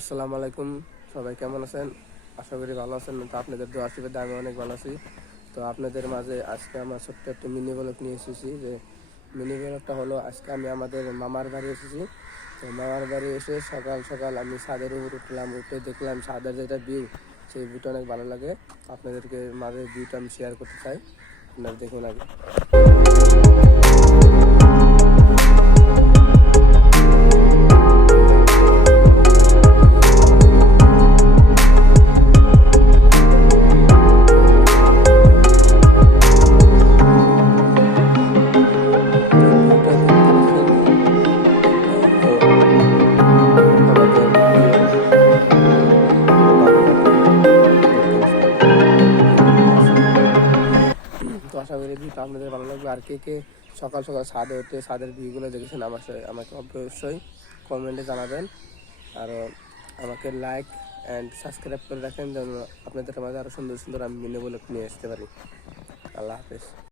আসসালামু আলাইকুম, সবাই কেমন আছেন? আশা করি ভালো আছেন। তো আপনাদের দোয়া আশীর্বাদে আমি অনেক ভালো আছি। তো আপনাদের মাঝে আজকে আমার ছোট্ট একটা মিনি ব্লগ নিয়ে এসেছি। যে মিনি ব্লগটা হলো, আজকে আমি আমাদের মামার বাড়ি এসেছি। তো মামার বাড়ি এসে সকাল সকাল আমি ছাদের উপর উঠলাম, উঠে দেখলাম ছাদের যেটা ভিউ, সেই ভিউটা অনেক ভালো লাগে। আপনাদেরকে মাঝে ভিউটা আমি শেয়ার করতে চাই, আপনারা দেখুন আগে। ভিউটা দেখতে পাচ্ছেন, এটা হলো আমাদের বালুঘাটের দক্ষিণ সাইডে এই ভিউটা আছে। তো আশা করি ভিউটা আপনাদের ভালো লাগবে। আর কে কে সকাল সকাল ছাদে উঠে ছাদের ভিউগুলো দেখেছেন আমাকে অবশ্যই কমেন্টে জানাবেন। আর আমাকে লাইক অ্যান্ড সাবস্ক্রাইব করে রাখেন, যেন আপনাদের মাঝে আরও সুন্দর সুন্দর আমি ভিডিও নিয়ে আসতে পারি। আল্লাহ হাফেজ।